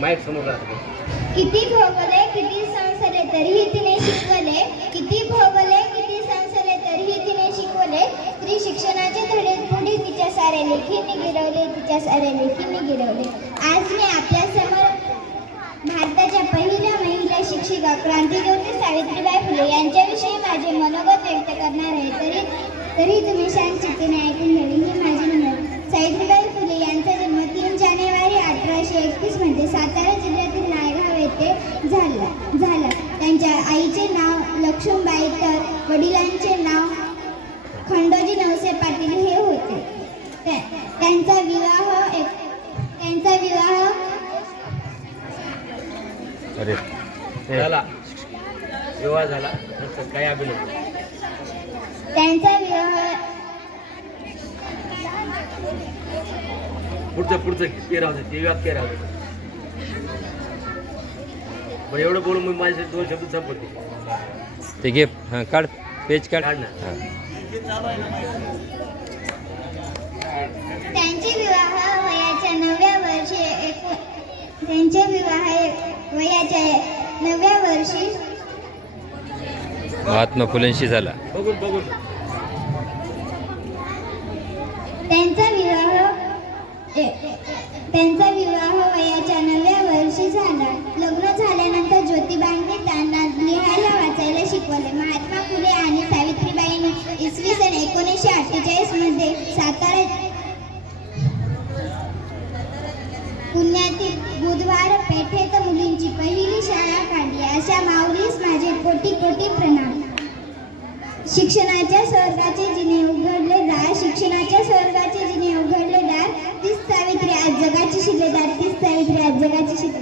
Mic समोर राहतो. किती भोगले किती संसले तरीही तिने शिकवले, किती भोगले किती संसले तरीही तिने शिकवले. स्त्री शिक्षणाचे धडे पुढे तिच्या साऱ्या लेखींनी गिरवले, तिच्या साऱ्या लेखींनी गिरवले. आज मी आपल्या समोर भारताच्या पहिल्या महिला शिक्षिका क्रांतीज्योती सावित्रीबाई फुले यांच्याविषयी माझे मनोगत व्यक्त करणार आहे. तरी तुम्ही शांतचित्ताने ऐकून घ्यावी ही माझी विनंती. सावित्रीबाई फुले यांचा जन्म 3 जानेवारी 1831 मध्ये सातारा जिल्ह्यातील नायगाव येथे झाला. त्यांच्या आईचे नाव लक्ष्मीबाई तर वडिलांचे नाव खंडोजी नवसे पाटील हे होते. त्यांचा विवाह झाला. विवाह झाला. काय अभिनय. त्यांचा विवाह पुढचं ते राहू दे. ते वाक्य राहू दे. बरं एवढं बोलून मी माझे 2 शब्द संपवते. ते घे. हां काढ. पेज काढ. त्यांचे विवाह वयाच्या 9व्या वर्षी महात्मा फुलेंशी झाला. बघून त्यांचा विवाह वयाच्या 9व्या वर्षी झाला. लग्न झाल्यानंतर ज्योतिबांनी त्यांना लिहायला वाचायला शिकवले. महात्मा फुले आणि सावित्रीबाईंनी इसवी सन 1948 मध्ये सातारा पुण्यातील बुधवार पेठेत मुलींची पहिली शाळा काढली. अशा माऊलीस माझे कोटी कोटी प्रणाम. शिक्षणाच्या स्वर्गाचे जिने उघडले दार, शिक्षणाच्या स्वर्गाचे जिने उघडले दार. तीच सावित्री आज जगाची शिलेदार, तीच सावित्री आज जगाची शिलेदार.